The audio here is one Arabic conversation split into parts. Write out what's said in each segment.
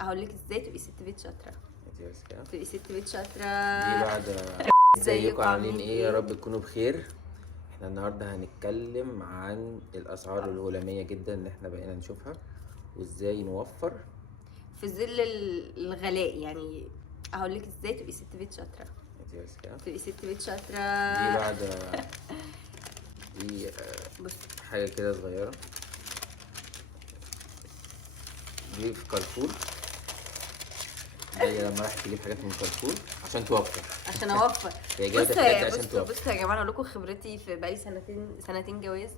هقول لك ازاي تبقي ست بيت شاطره. تبقي ست بيت شاطره دي بعد. ازيكم عاملين ايه؟ يا رب تكونوا بخير. احنا النهارده هنتكلم عن الاسعار الهلاميه جدا اللي احنا بقينا نشوفها وازاي نوفر في ظل الغلاء. يعني هقول لك ازاي تبقي ست بيت شاطره. تبقي ست بيت شاطره. دي بعد. دي بص حاجه كده صغيره، دي في كارفور. زي لما راح تجيب حاجات من كارفور عشان توفر. عشان اوفر. هي جايبه الحاجات دي عشان توفر. بصوا يا جماعه، اقول لكم خبرتي في بقالي سنتين جواز.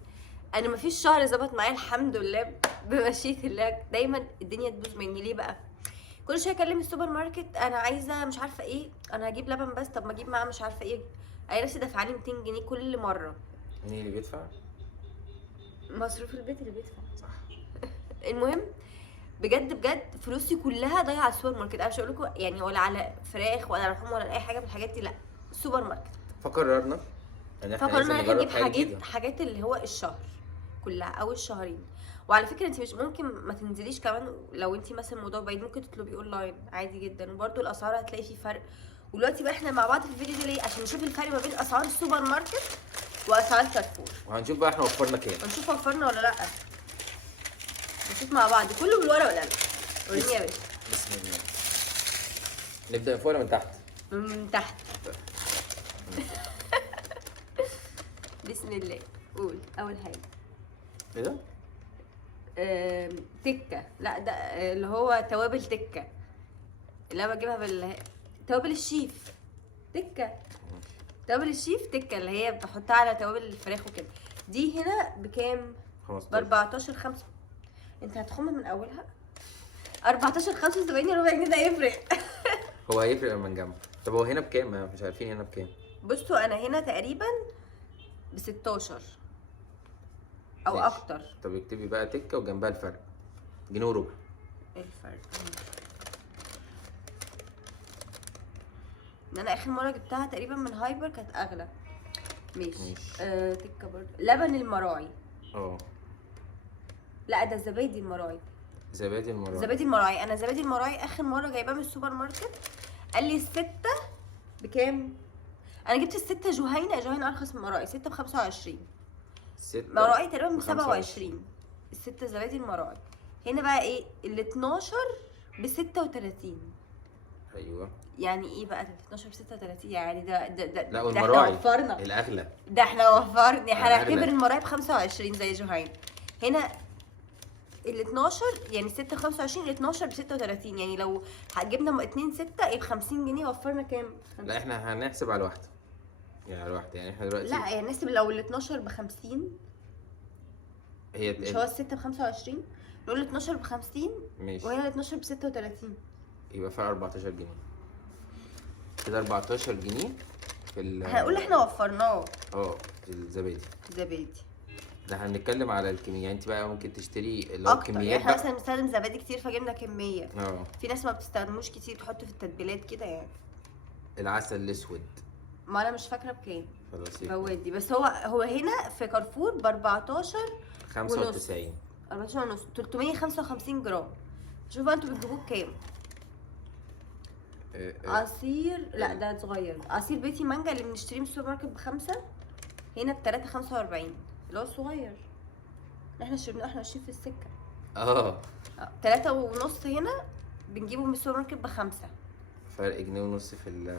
انا مفيش شهر ظبط معايا الحمد لله بمشيئه الله. دايما الدنيا تبوظ مني. ليه بقى؟ كل شويه اكلم السوبر ماركت، انا عايزه مش عارفه ايه، انا هجيب لبن بس، طب ما اجيب معاه مش عارفه ايه. الاقي نفسي دافعالي 200 جنيه كل مره. مين اللي بيدفع؟ مصروف البيت اللي بيدفع. صح. المهم بجد فلوسي كلها ضايعه على السوبر ماركت. انا مش هقول لكم يعني ولا على فراخ ولا لحوم ولا اي حاجه من الحاجات دي، لا السوبر ماركت. فقررنا ان احنا فقررنا لازم ان احنا نجرب نجيب حاجه جديده. حاجات اللي هو الشهر كلها او الشهرين. وعلى فكره انت مش ممكن ما تنزليش كمان. لو انت مثلا الموضوع بعيد ممكن تطلبي اونلاين عادي جدا، وبرده الاسعار هتلاقي فيه فرق. ودلوقتي بقى احنا مع بعض في الفيديو ده ليه؟ عشان نشوف الفرق ما بين اسعار السوبر ماركت واسعار كارفور، وهنشوف بقى احنا وفرنا كام. ونشوف وفرنا ولا لا. نشوف مع بعض كله بالورقه والقلم. وريني يا باشا. بسم الله. نبدأ من فوق ولا من تحت؟ من تحت. بسم الله. قول اول حاجه. ايه ده؟ تكه. لا ده اللي هو توابل تكه اللي انا بجيبها توابل الشيف. تكه. توابل الشيف تكه اللي هي بحطها على توابل الفراخ وكده. دي هنا بكام؟ 15. ب 14.5. انت هتخم من اولها. 14.75 ربع جنيه ده يفرق. هو هيفرق لما نجمع. طب هو هنا بكام؟ ما مش عارفين هنا بكام. بصوا انا هنا تقريبا ب 16 او ماشي. اكتر. طب اكتبي بقى تكه وجنبها الفرق. جنيه وربع. ايه الفرق؟ ان انا اخر مره جبتها تقريبا من هايبر كانت اغلى. ماشي. تكه برضه. لبن المراعي. لا ده زبادي المراعي. زبادي المراعي. زبادي المراعي. انا زبادي المراعي اخر مره جايباه من السوبر ماركت قال لي الستة بكام؟ انا جبت الستة جهينة ارخص من المراعي. 6 ب 25. 6 مراعي تقريبا ب 27. الستة زبادي المراعي. هنا بقى ايه؟ ال 12 ب 36. ايوه. يعني ايه بقى ال 12 ب 36؟ يعني ده لا والمراعي احنا وفرنا. الاغلى. ده احنا وفرنا. هنعتبر الأغلى. المراعي ب 25 زي جهينة. هنا ال 12 يعني 6 ب 25. ال 12 ب 36. يعني لو جبنا 2 6 يبقى 50 جنيه. وفرنا كام؟ لا احنا هنحسب على واحده. يعني على واحده. يعني احنا دلوقتي لا يعني نحسب لو ال 12 ب 50. هي مش هو ال 6 ب 25؟ نقول ال 12 ب 50. ماشي. وهنا ال 12 ب 36. يبقى فرق 14 جنيه. كده 14 جنيه في هنقول احنا وفرناه. في الزبادي. زبادي ده هنتكلم على الكمية. يعني انت بقى ممكن تشتري اللي هو اكتر. يعني الكميات احنا بقى. مثلا بنستخدم زبادي كتير فجبنا كميه. اه. في ناس ما بتستخدموش كتير، تحطه في التتبيلات كده يعني. العسل الاسود. ما انا مش فاكره بكام. خلاص بودي بس هو هنا في كارفور ب 14 95. 14 ونص. 355 جرام. شوفوا انتوا بتجيبوه بكام. عصير لا ده صغير. عصير بيتي مانجا اللي بنشتريه من السوبر ماركت ب5 هنا ب 3.45 اللي هو الصغير اللي احنا شربناه احنا ماشيين في السكه. 3.5 هنا بنجيبه من السوبر ماركت ب5. فرق جنيه ونص في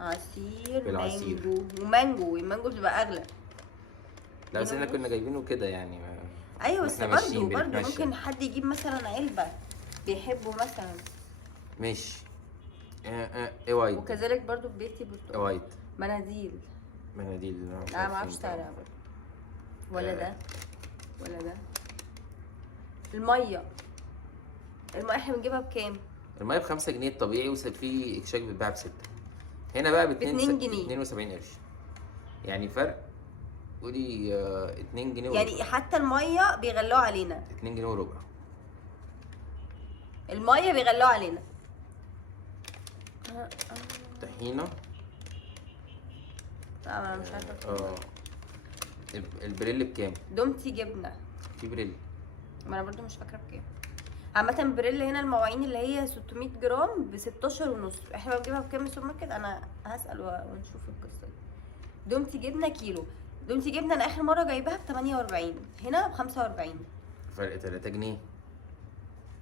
عصير بالعصير. مانجو. المانجو بتبقى اغلى. لا بس احنا كنا جايبينه كده يعني. ايوه بس واحنا ماشيين برضه بنتمشى. ممكن حد يجيب مثلا علبه بيحبه مثلا. ماشي. ايه وايت. وكذلك برضه في بيتي برتقال. وايت. مناديل. مناديل. لا ما اعرفش سعرها برضه. ولا ده ولا ده. الميه احنا بنجيبها بكام؟ المية ب5 جنيه الطبيعي، وفي اكشاك بتتباع ب6. هنا بقى ب 2 جنيه. 72 قرش. يعني فرق. قولي 2 جنيه وربع. يعني حتى الميه بيغلوها علينا. 2 جنيه وربع. الميه بيغلوها علينا. طحينة. لا انا مش عارفه. البريل بكام؟ دومتي جبنه. في بريل. ما انا برضو مش فاكره بكام. عامة بريل هنا المواعين اللي هي 600 جرام ب 16 ونص. احنا بنجيبها بكام من السوبر ماركت؟ انا هسأل ونشوف القصة دي. دومتي جبنة كيلو، دومتي جبنة انا اخر مرة جايباها ب 48، هنا ب 45. فرق 3 جنيه.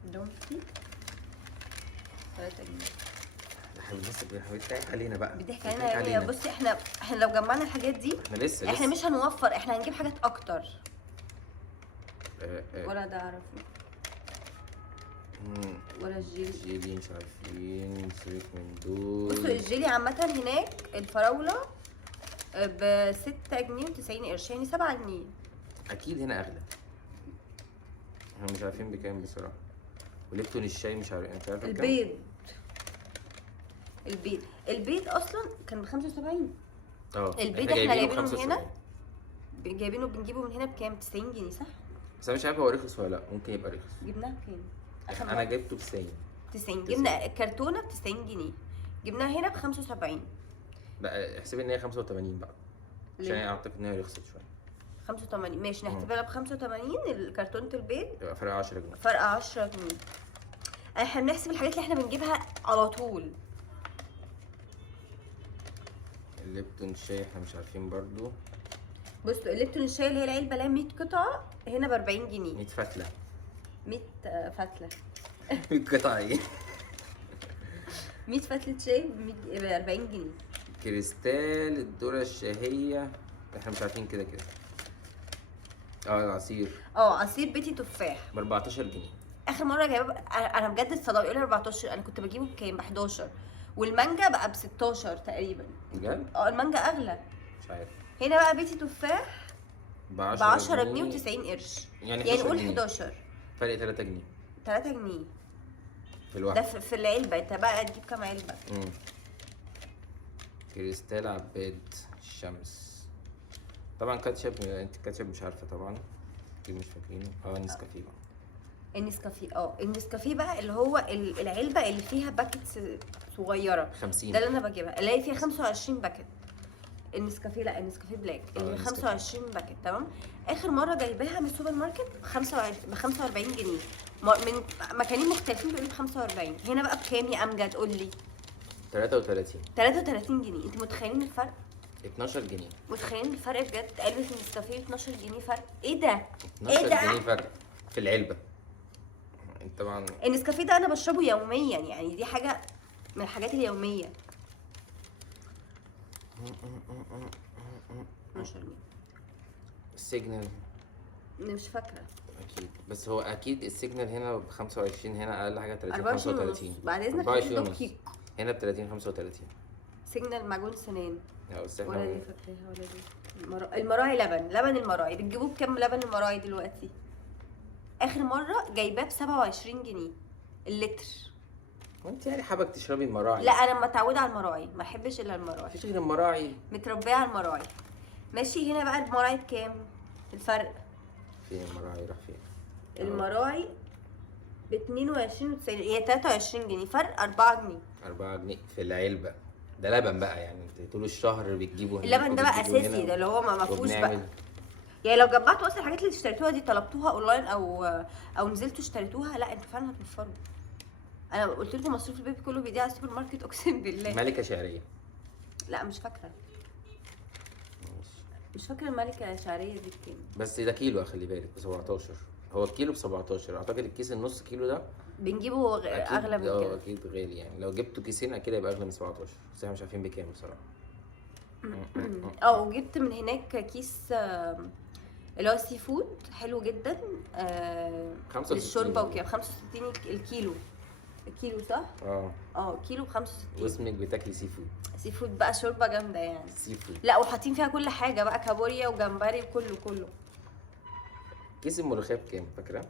دومتي 3 جنيه. يا حبيبي الناس بتضحك علينا بقى. بيضحك علينا يعني. بصي احنا لو جمعنا الحاجات دي احنا لسه احنا مش هنوفر، احنا هنجيب حاجات اكتر. ولا ده اعرفه ولا الجيلي مش عارفين، سيبك من دول. بصوا الجيلي عامة هناك الفراولة ب 6 جنيه و90 قرش، يعني 7 جنيه. اكيد هنا اغلى، احنا مش عارفين بكام بصراحة. وليبتون الشاي مش عارف، انت عارفه بكام؟ البيض اصلا كان ب 75. البيض احنا احنا جايبينه من هنا، بنجيبه من هنا بكام؟ 90 جنيه صح؟ بس انا مش عارف هو رخص ولا لا، ممكن يبقى رخص. جبناه بكام؟ انا جبته ب 90. جبنا الكرتونه ب 90 جنيه، جبناها هنا ب 75. لا احسبي ان هي 85 بقى، عشان اعتقد ان هي رخصت شويه. 85 ماشي، نحسبها ب 85. الكرتونه البيض يبقى فرق 10 جنيه. فرق 10 جنيه. احنا بنحسب الحاجات اللي احنا بنجيبها على طول. الليبتون الشاي احنا مش عارفين برضو. بصوا الليبتون الشاي اللي هي العلبه اللي هي 100 قطعه هنا ب 40 جنيه. 100 فتله. 100 فتله. 100 قطعه ايه؟ 100 فتله شاي ب 40 جنيه. كريستال الذره الشاهيه احنا مش عارفين كده كده. العصير عصير بيتي تفاح ب 14 جنيه. اخر مره جايبه انا بجد الصدى يقول 14، انا كنت بجيبه بكام؟ ب 11. والمانجا بقى ب 16 تقريبا. بجد؟ المانجا اغلى. مش عارف. هنا بقى بيتي تفاح ب 10 جنيه و90 قرش، يعني قول 11. فرق 3 جنيه. 3 جنيه في الواحد ده في العلبه. انت بقى تجيب كام علبه؟ كريستال عباد الشمس. طبعا كاتشب، انت كاتشب مش عارفه طبعا، اكيد مش فاكرينه. نسكافيه بقى. النسكافيه بقى اللي هو العلبه اللي فيها باكيتس صغيره 50. ده اللي انا بجيبها، اللي هي فيها 25 باكيت. النسكافيه لا، النسكافيه بلاك اللي 25 باكيت. تمام. اخر مره جايباها من السوبر ماركت ب 45 جنيه، من مكانين مختلفين بيقولوا ب 45. هنا بقى بكام يا امجد؟ قول لي. 33 جنيه. انتوا متخيلين الفرق؟ 12 جنيه. متخيلين الفرق بجد؟ علبه النسكافيه 12 جنيه فرق. ايه ده؟ 12 جنيه فرق في العلبه. انت طبعا النسكافيه ده انا بشربه يوميا، يعني دي حاجه من الحاجات اليوميه. 12 جنيه. السيجنال مش فاكره اكيد، بس هو اكيد السيجنال هنا ب 25، هنا اقل حاجه 30 24 35. بعد اذنك 24 ونص. هنا ب 30 35. سيجنال معجون سنان. بس ولا دي فاكراها ولا دي؟ المراعي لبن المراعي بتجيبوه بكام؟ لبن المراعي دلوقتي اخر مره جايباه ب 27 جنيه اللتر. وانت يعني حابه تشربي المراعي؟ لا انا متعوده على المراعي، ما احبش الا المراعي. مفيش غير المراعي، متربيه على المراعي. ماشي. هنا بقى المراعي بكام؟ الفرق فين المراعي؟ راح فين المراعي؟ ب 22 و90، هي 23 جنيه فرق 4 جنيه. 4 جنيه في العلبه. ده لبن بقى، يعني انت طول الشهر بتجيبوا هنا. اللبن ده بقى اساسي، ده اللي هو ما فيهوش بقى. يعني لو جمعتوا اصلا الحاجات اللي اشتريتوها دي، طلبتوها اونلاين او نزلتوا اشتريتوها، لا انتوا فعلا هتوفروا. انا قلت لكم مصروف البيبي كله بيضيع على السوبر ماركت، اقسم بالله. ملكه شعريه. لا مش فاكره. مش فاكره الملكه الشعريه دي بكام. بس ده كيلو خلي بالك ب 17. هو الكيلو ب 17 اعتقد. الكيس النص كيلو ده بنجيبه اغلى من كده. اكيد غالي، يعني لو جبتوا كيسين اكيد هيبقى اغلى من 17، بس احنا مش عارفين بكام بصراحه. وجبت من هناك كيس اللي هو سي فود حلو جدا للشوربه وكده ب 65 الكيلو. الكيلو صح؟ كيلو ب 65. واسمك بتاكلي سي فود. سي فود بقى شوربه جامده يعني. سي فود. لا وحاطين فيها كل حاجه بقى، كابوريا وجمبري وكله. كيس الملوخيه بكام فاكره؟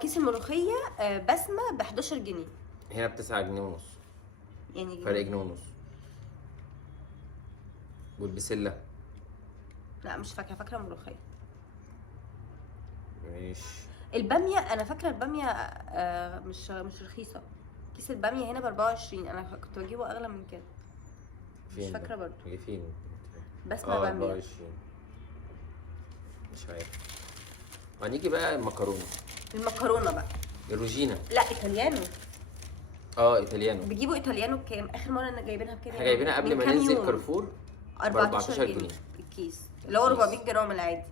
كيس الملوخيه بسمه ب 11 جنيه. هنا ب 9 جنيه ونص، يعني فرق جنيه ونص. والبسله؟ لا مش فاكره ملوخيه. ماشي. الباميه انا فاكره الباميه مش رخيصه. كيس الباميه هنا ب 24، انا كنت بجيبه اغلى من كده. مش فاكره برضه. فين؟ بسمه باميه 24. مش عارف. هنيجي بقى المكرونه. المكرونه بقى. الروجينا. لا ايطاليانو. ايطاليانو. بيجيبوا ايطاليانو بكام؟ اخر مره انا جايبينها بكام؟ احنا جايبينها قبل من ما كام ننزل يوم. كارفور 14 جنيه الكيس، اللي هو 400 جرام العادي.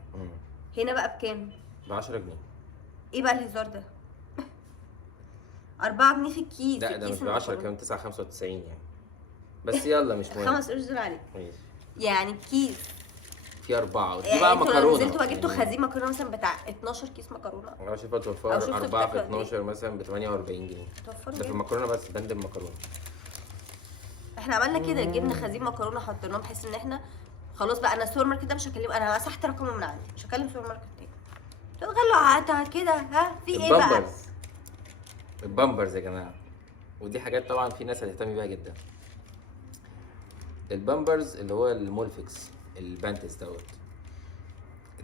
هنا بقى بكام؟ ب 10 جنيه. ايه بقى الهزار ده؟ 4 جنيه في الكيس. لا ده مش ب 10، كمان 9.95 يعني. بس يلا مش مهم. 5 قروش دول عليك. ماشي. يعني الكيس في 4 ودي يعني بقى انتوا لو مكرونه. نزلتوا وجبتوا يعني خزين مكرونه مثلا بتاع 12 كيس مكرونه. شوف توفر 4 في 12 مثلا ب 48 جنيه. توفروا ده في جدا. المكرونه بس، بند المكرونه. احنا عملنا كده، جبنا خزين مكرونه حطيناه بحيث ان احنا خلاص بقى. انا السوبر ماركت ده مش هكلمه، انا مسحت رقمه من عندي، مش هكلم سوبر ماركت تاني. تغلوا كده. ها في ايه بقى؟ البامبرز يا جماعه، ودي حاجات طبعا في ناس هتهتم بيها جدا. البامبرز اللي هو المولفكس البانتس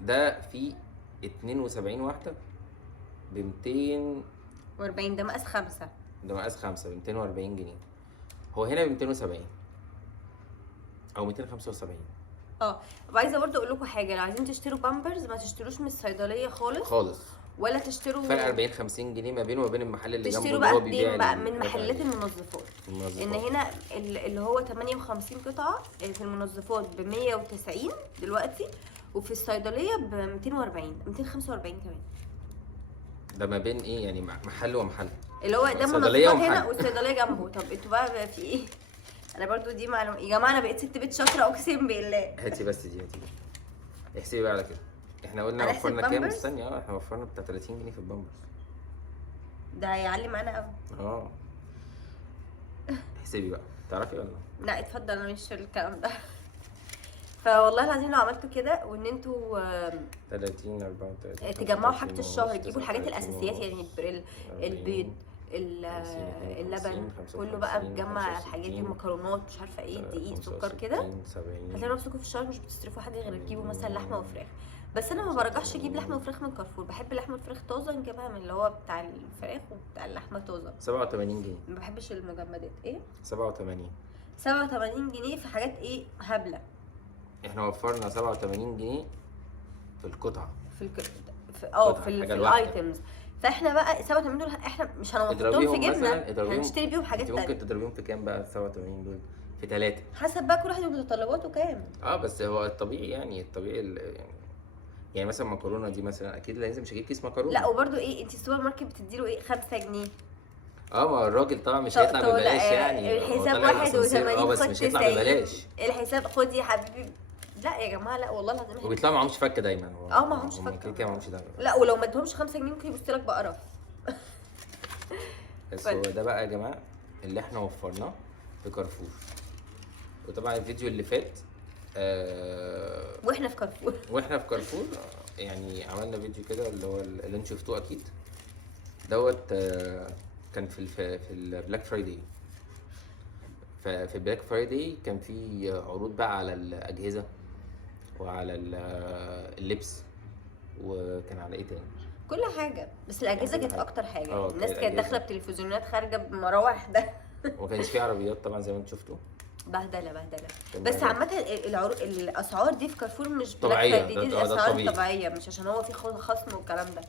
ده فيه 72 واحده ب 240. ده مقاس 5. ده مقاس 5 ب 240 جنيه. هو هنا ب 270 او 275. وعايزه برضه اقول لكم حاجه، لو عايزين تشتروا بامبرز ما تشتروش من الصيدليه خالص ولا تشتروا فرق 40 50 جنيه ما بينه وما بين المحل اللي جنبه تشتروا اللي هو بقى بيبيع بقى من محلات المنظفات. ان ان هنا اللي هو 58 قطعه في المنظفات ب 190 دلوقتي، وفي الصيدليه ب 240 245 كمان. ده ما بين ايه يعني محل ومحل؟ اللي هو ده منظفات هنا والصيدليه جنبه. طب انتوا بقى في ايه؟ انا برضو دي معلومه يا جماعه، انا بقيت ست بيت شاطره اقسم بالله. هاتي بس دي احسبي بقى على كده. احنا قلنا وفرنا كام؟ استني. احنا وفرنا بتاع 30 جنيه في البامبرز. ده هيعلي معانا قوي. احسبي بقى، تعرفي ولا لا اتفضل، انا مش في الكلام ده. فوالله العظيم لو عملتوا كده وان انتوا 30 34 تجمعوا حاجه الشهر، تجيبوا الحاجات الاساسيات يعني البيض اللبن كله بقى، بتجمع الحاجات دي، مكرونات مش عارفه ايه، دقيق، سكر كده، هتلاقوا نفسكم في الشهر مش بتصرفوا حاجه غير تجيبوا مثلا لحمه وفراخ. بس انا ما برجحش اجيب لحمه وفراخ من كارفور، بحب اللحمه والفراخ طازه نجيبها من اللي هو بتاع الفراخ وبتاع اللحمه طازه. 87 جنيه. ما بحبش المجمدات. ايه 87 جنيه في حاجات ايه هبله. احنا وفرنا 87 جنيه في القطعه، في الايتمز. فاحنا بقى 87 دول احنا مش هنوفرهم في جبنه، هنشتري بيهم حاجات تانية. ممكن تضربيهم في كام بقى 87 دول؟ في 3 حسب بقى كل واحد ومتطلباته كام. بس هو الطبيعي يعني يعني مثلا مكرونه دي مثلا اكيد لازم مش هجيب كيس مكرونه. لا وبرده ايه، انت السوبر ماركت بتديله ايه 5 جنيه. ما الراجل طبعا مش هيطلع ببلاش يعني. الحساب 81 بس مش هيطلع ببلاش. الحساب خد يا حبيبي. لا يا جماعه لا والله العظيم. وبيطلعوا معهمش فكه دايما. معهمش فكه. كده معهمش دايما. لا ولو ما ادهمش 5 جنيه ممكن يبص لك بقرف. بس هو ده بقى يا جماعه اللي احنا وفرناه في كارفور. وطبعا الفيديو اللي فات واحنا في كارفور يعني عملنا فيديو كده اللي هو اللي انتوا شفتوه اكيد كان في البلاك فرايداي. ففي البلاك فرايداي كان في عروض بقى على الاجهزه وعلى اللبس، وكان على ايه تاني، كل حاجه. بس الاجهزه كانت اكتر حاجه. الناس كانت داخله بتلفزيونات خارجه بمراوح ده. وما كانش في عربيات طبعا زي ما انتوا شفتوا. بهدله. بس عامه الاسعار دي في كارفور مش طبيعيه. دي الاسعار طبيعيه، مش عشان هو في خصم والكلام ده.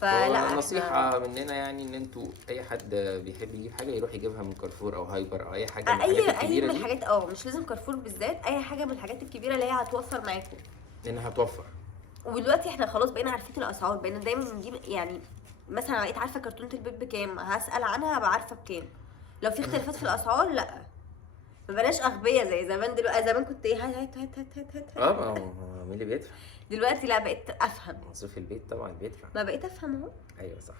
فلا نصيحه مننا يعني ان انتوا اي حد بيحب يجيب حاجه يروح يجيبها من كارفور او هايبر او اي حاجه من الحاجات الكبيره اي من الحاجات مش لازم كارفور بالذات، اي حاجه من الحاجات الكبيره اللي هي هتوفر معاكم. لانها هتوفر. ودلوقتي احنا خلاص بقينا عارفين الاسعار، بقينا دايما نجيب يعني مثلا بقيت عارفه كرتونه البيض بكام، هسال عنها هبقى عارفه بكام. لو في اختلافات في الاسعار لا ما بقناش اغبياء زي زمان. دلوقتي زمان كنت ايه هات مين اللي بيدفع؟ دلوقتي لا بقيت افهم. مصروف البيت طبعا بيدفع. ما بقيت افهم اهو. ايوه صح.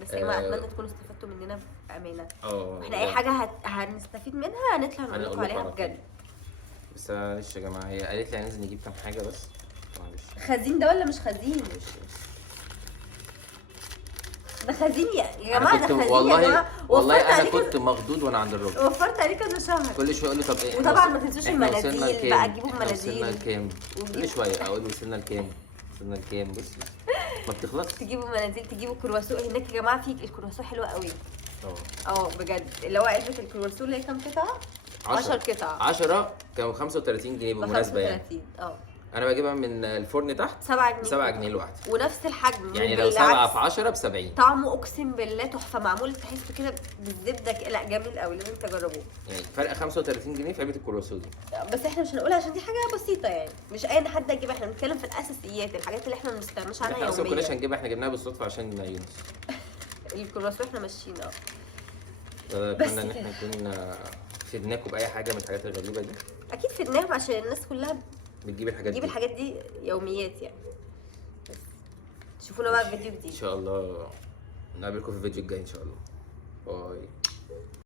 بس يا جماعه اتمنى تكونوا استفدتوا مننا بامانه. احنا اي يعني حاجه هنستفيد منها هنطلع نقول لكم عليها بجد. بس معلش يا جماعه هي قالت لي هننزل نجيب كام حاجه بس معلش. خزين ده ولا مش خزين؟ ده خزين يا جماعه، ده خزين والله يا جماعه. والله انا كنت مخضوض وانا عند الراجل. وفرت عليه كذا شهر. كل شويه اقول له طب ايه. وطبعا ما تنسوش المناديل بقى، تجيبوا المناديل. وصلنا لكام؟ كل شويه اقول وصلنا لكام؟ بص ما بتخلصش. تجيبوا مناديل، تجيبوا كرواسون. هناك يا جماعه في الكرواسون حلوه قوي. بجد اللي هو علبه الكرواسون اللي هي كام قطعه؟ 10 قطع. 10 كانوا 35 جنيه بالمناسبه يعني. 35 انا بجيبها من الفرن تحت 7 جنيه 7 جنيه الواحده، ونفس الحجم يعني لو 7 بالعكس. في 10 ب 70. طعمه اقسم بالله تحفه، معمول تحسه كده بالزبده لا جميل قوي، لازم تجربوه. يعني فرق 35 جنيه في علبه الكرواسون دي. بس احنا مش هنقولها عشان دي حاجه بسيطه يعني، مش اي حد هيجيبها، احنا بنتكلم في الاساسيات، الحاجات اللي احنا ما بنستغناش عنها احنا اصلا ما كناش يوميا. هنجيبها، احنا جبناها بالصدفه عشان يونس. الكرواسون احنا ماشيين اتمنى ان كده. احنا نكون فدناكم باي حاجه من الحاجات الغريبه دي. اكيد في النعم عشان الناس كلها بتجيب الحاجات بتجيب دي الحاجات دي يوميات يعني. بس شوفونا بقى في فيديو ان جديد. شاء الله، نقابلكم في الفيديو الجاي ان شاء الله. باي.